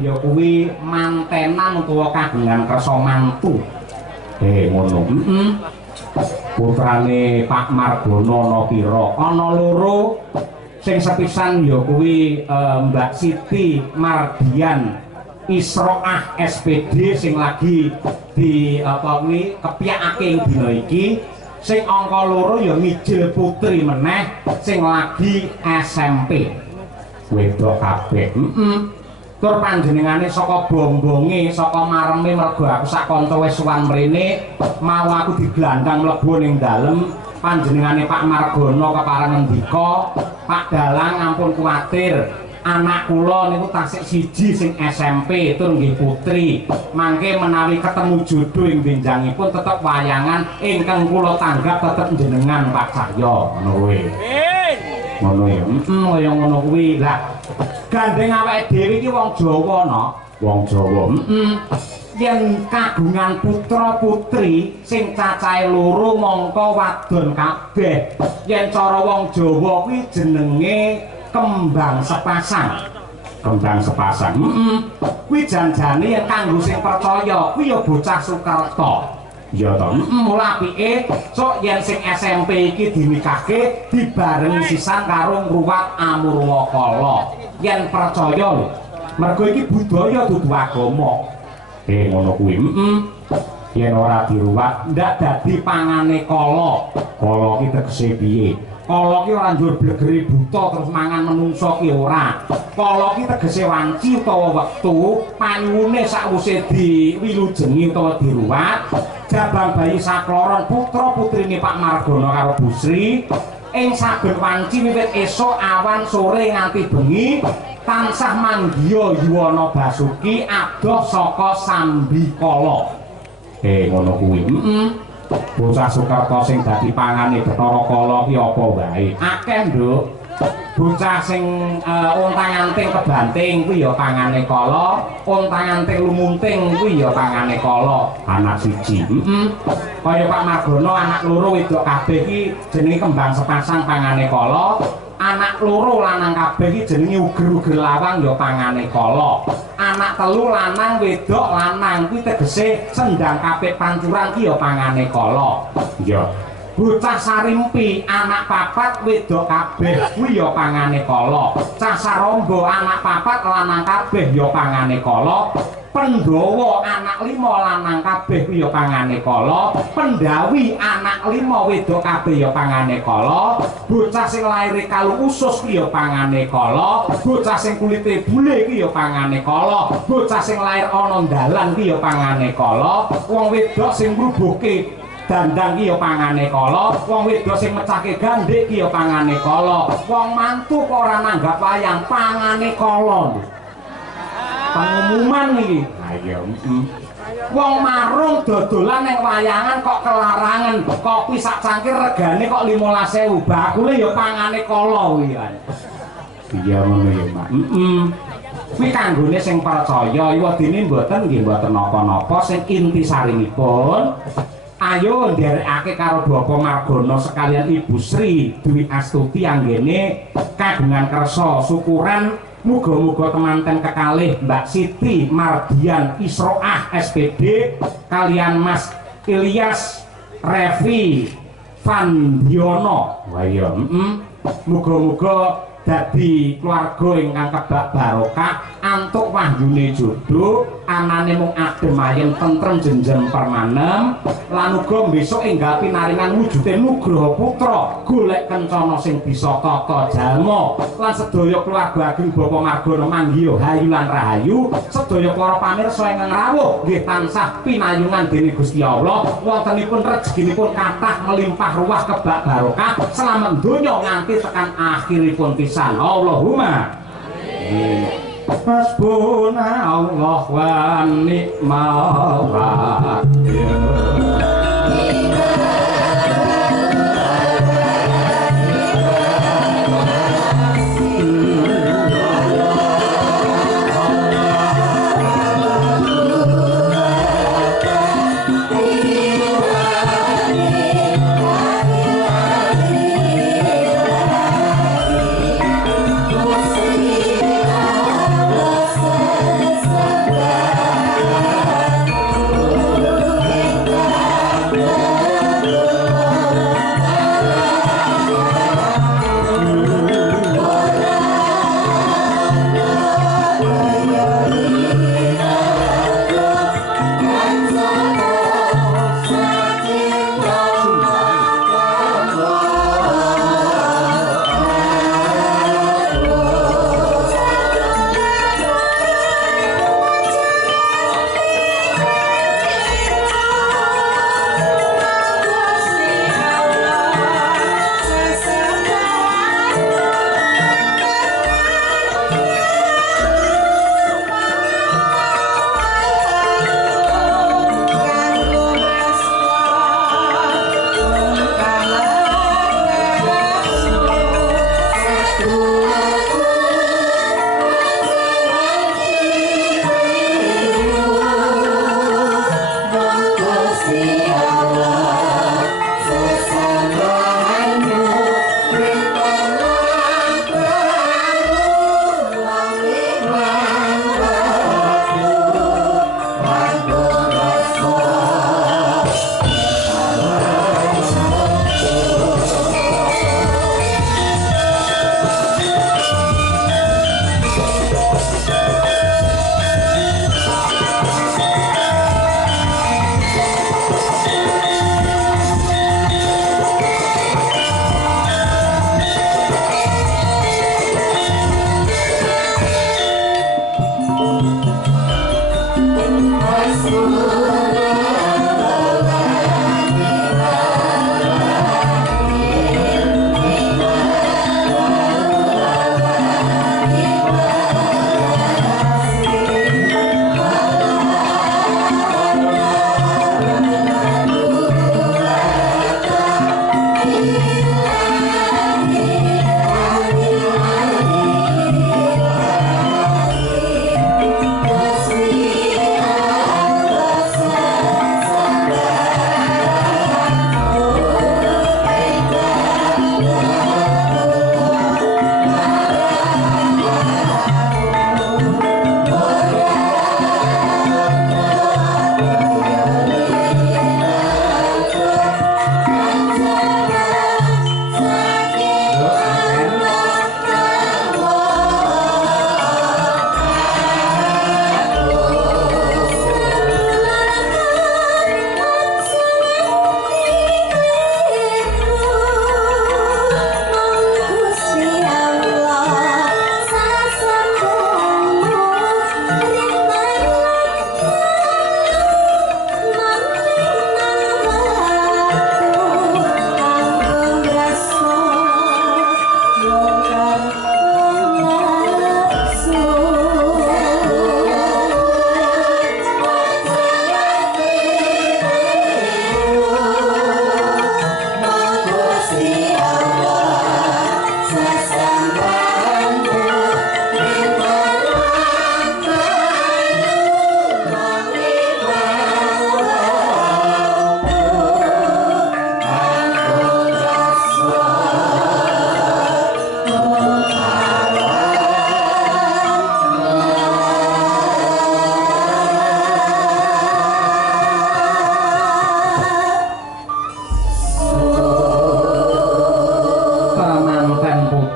ya kuwi mantenan utawa kagungan kersa mantu. Ngono. Putrane Pak Margono ana pira? Ana loro. Sing sepisan ya kuwi Mbak Siti Mardian Isroah SPD sing lagi di apa kuwi kepiyakake ing dina iki. Sing angka loro ya Mijil Putri meneh sing lagi SMP. Wedok kabeh. Tur panjenengane saka bombonge, saka mareme mergo aku sak kanca wis suwan mrene, mau aku diglandang mlebu ning dalem. Panjenengane Pak Margono keparengan ndika, Pak Dalang ampun kuwatir. Anak kula niku tasik siji sing SMP tur nggih putri. Mangke menawi ketemu jodoh ing benjangipun tetep wayangan ingkang kula tanggap tetep jenengan Pak Cahyo ngono kuwi. Ngono ya. Kaya ngono kuwi. Lah gandeng awake dhewe iki wong Jawa no. Wong Jawa. Yen kagungan putra putri sing cacahe loro mongko wadon kabeh. Yen cara wong Jawa kuwi jenenge kembang sepasang. Kembang sepasang. Kuwi janjane yen kanggo sing percaya kuwi ya bocah Sukerta. Ya to. Mula apike sok yen sing SMP iki dinikahke dibarengi sisan karo ngruwat Amurwakala. Yen percaya lho. Mergo iki budaya dudu agama. Ngono kuwi. Yen ora diruwat ndak dadi pangane kala. Kala ki tegese piye? Kala ki ora njur blegere buta terus mangan menungso ki ora. Kala ki tegese wanci utawa wektu panyune sakwise diwilujengi utawa diruwat. Jabang bayi sakloron putra putrine Pak Margono karo Bu Sri ing saben wanci wiwit esuk awan sore nganti bengi tansah manggiya yuwana Basuki adoh saka Sambikala. Ngono kuwi. Bocah Sukerta sing dadi pangane Bathara Kala ki apa wae? Akeh, Nduk. Bocah sing untang-anting kebanting kuwi ya pangane Kala, untang-anting lumunting kuwi ya pangane Kala. Anak siji. Kaya Pak Margono anak loro wedok kabeh iki jenenge kembang sepasang pangane Kala. Anak loro lanang kabeh iki jenenge uger-uger lawang ya pangane Kala. Anak telu lanang wedok lanang kuwi tegese sendang kapit pancuran ki ya pangane Kala. Ya. Bocah Sarimpi anak papat wedok kabeh kuwi ya pangane Kala. Cah Saramba anak papat lanang kabeh ya pangane Kala. Pandhawa anak 5 lanang kabeh kuwi ya pangane Kala. Pendawi anak 5 wedok kabeh ya pangane Kala. Bocah sing laire kalu usus kuwi ya pangane Kala. Bocah sing kulite bule kuwi ya pangane Kala. Bocah sing lair ana dalan kuwi ya pangane Kala. Wong wedok sing ngrubuhke dandang ki ya pangane Kala, wong wedok sing mecahke gandhik ki ya pangane Kala. Wong mantu kok ora nanggap wayang pangane Kala. Pengumuman iki. Ha iya. Wong marung dodolan ning wayangan kok kelarangan. Kopi sak cangkir regane kok 15.000. Bakule ya pangane Kala kuwi. Iya ngono ya, Mak. Kuwi kanggone sing percaya, wadine mboten nggih mboten napa-napa sing intisarinipun. Ayo nderekake karo Bapak Margono sekalian Ibu Sri Dwi Astuti anggene kagungan kersa syukuran muga-muga temanten kekalih Mbak Siti Mardian Isroah SPD kalian Mas Ilyas Revi Vandiono. Wah iya, muga-muga dadi keluarga ingkang kebak barokah antuk wahyune jodoh anane mung adem ayem tentrem jenjem permanem lan uga besok enggal pinaringan wujude nugraha putra golek kencana sing bisa tata jalma lan sedaya keluarga ageng Bapak Margono manggiya hayu lan rahayu sedaya para pamirsa ingkang rawuh nggih tansah pinayungan dening Gusti Allah wontenipun rezekinipun kathah melimpah ruah kebak barokah selamat donya nganti tekan akhiripun Allahumma amin. Hasbunallah wa ni'mal wakil.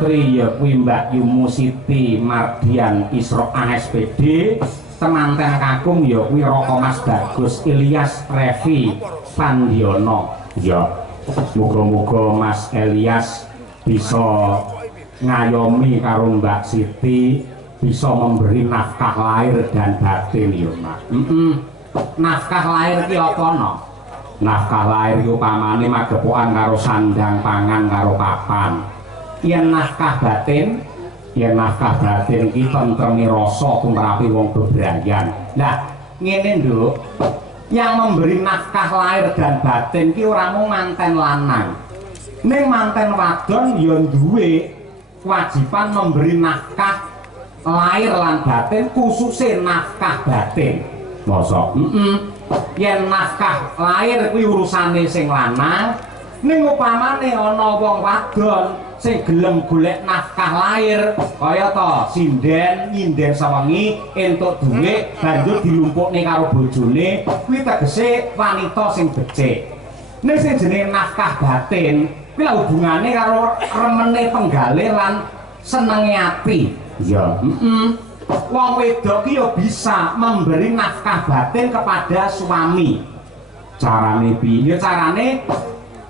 putri ya kuwi Mbak Yumu Siti Mardian Isroah SPD, temanten kakung ya kuwi Roko Mas Bagus Ilyas Revi Pandiono. Ya muga-muga Mas Ilyas bisa ngayomi karo Mbak Siti, bisa memberi nafkah lahir dan batin ya Mas. Nafkah lahir ki apa no? Nafkah lahir ku pamane magepokan karo sandang pangan karo papan. Yen nafkah batin ki tentreme rasa tumrapi wong bebrayan. Lah ngene nduk, yang memberi nafkah lahir dan batin ki ora mung manten lanang. Ning manten wadon ya duwe kewajiban memberi nafkah lahir lan batin, khususnya nafkah batin. Mosok yen nafkah lahir kuwi urusane sing lanang, ning upamane ana wong wadon sing gelem golek nafkah lahir kaya to sinden nyinden sawengi entuk dhuwit banjur dilumpukne karo bojone, kuwi tegese wanita sing becik. Ning sing jenenge nafkah batin kuwi lha hubungane karo remene penggalih lan senenge ati. Ya, wong wedok ki yo bisa memberi nafkah batin kepada suami. Carane piye?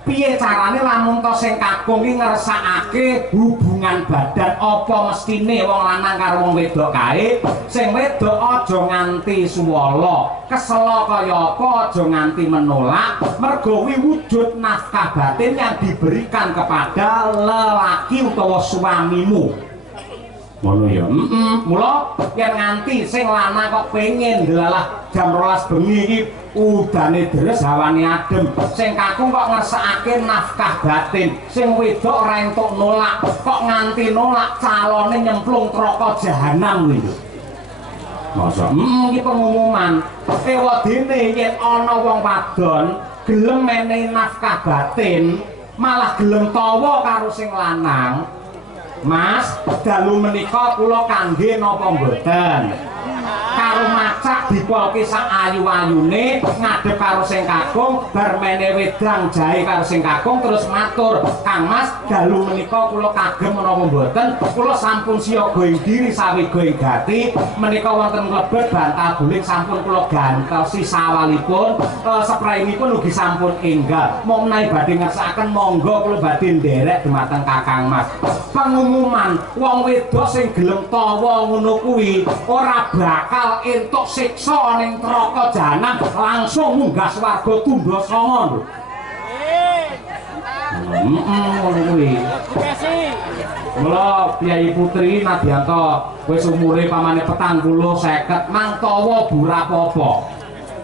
Piye carane lamun to sing kakung ki ngersakake hubungan badan apa mestine wong lanang karo wong wedok kae. Sing wedok aja nganti suwala, kesel kaya apa aja nganti menolak, mergo kuwi wujud nafkah batin yang diberikan kepada lelaki utawa suamimu. Ngono ya. Mula yen nganti sing lanang kok pengen delalah jam 12 bengi iki udane deres hawane adem, sing kakung kok ngersakake nafkah batin, sing wedok ora entuk nolak, kok nganti nolak calone nyemplung neraka jahanam kuwi lho. Masa iki pengumuman ewadene yen ana wong wadon gelem menehi nafkah batin malah gelem tawa karo sing lanang, Mas, dalu menika kula kangge napa mboten? Karo macak dipolke sak ayu-ayune ngadep karo sing kakung, bar mene wedang jahe karo sing kakung terus matur, "Kang Mas, dalu menika kula kagem menapa mboten? Kula sampun siaga ing diri sawi going gati, menika wonten klebet bantal guling sampun kula gantosi sawalipun, sepraingipun ugi sampun enggal. Mong menawi badhe ngersakaken monggo kula badhe nderek dumateng Kakang Mas." Pengumuman wong wedok sing gelem tawa ngono kuwi ora bakal entuk siksa ning neraka jahanam, langsung munggah swarga tundha sanga lho. Ngono kuwi. Mula Kyai Putri Nadianto wis umure pamane 40 50 mang tawa burapopo.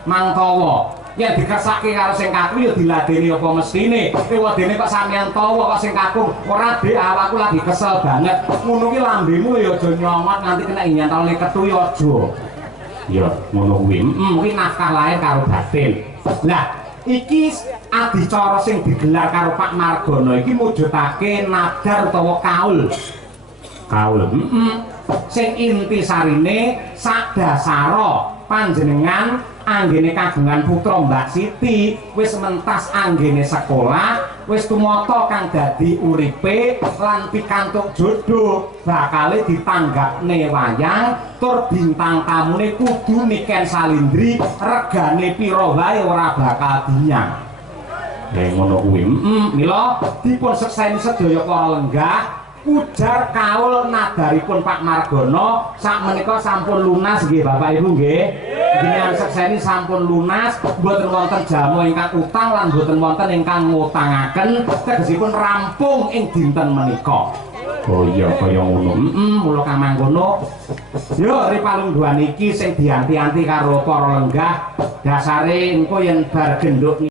Mang tawa yen dikersake karo sing kakung ya diladeni apa mestine. Ewadene kok sampeyan tawa kok sing kakung ora Dek, awakku lagi kesel banget. Ngono ki lambemu ya aja nyomot nganti kena nyantolne ketu ya aja. Ya ngono kuwi. Kuwi nafkah lahir karo batin. Lah iki adicara sing digelar karo Pak Margono iki mujudake nadar utawa kaul. Kaul. Sing inti sarine sadasara panjenengan anggene kagungan putra Mbak Siti wis mentas anggene sekolah, wis tumata kang dadi uripe lan pikantuk jodoh bakale ditanggapne wayang tur bintang tamune kudu Niken Salindri, regane pira wae ora bakal dinyang. Ngono kuwi. Mila dipun sekseni sedaya para lenggah. Ujar kaul nadaripun Pak Margono sakmenika sampun lunas nggih Bapak Ibu nggih. Jenengan sekseni sampun lunas, mboten wonten jamu ingkang utang lan mboten wonten ingkang ngutangaken, tegesipun rampung ing dinten menika. Oh iya kaya ngono. Mula kamangkono yo ripalungguhan iki sing dianti-anti karo para lenggah, dasare engko yen bar genduk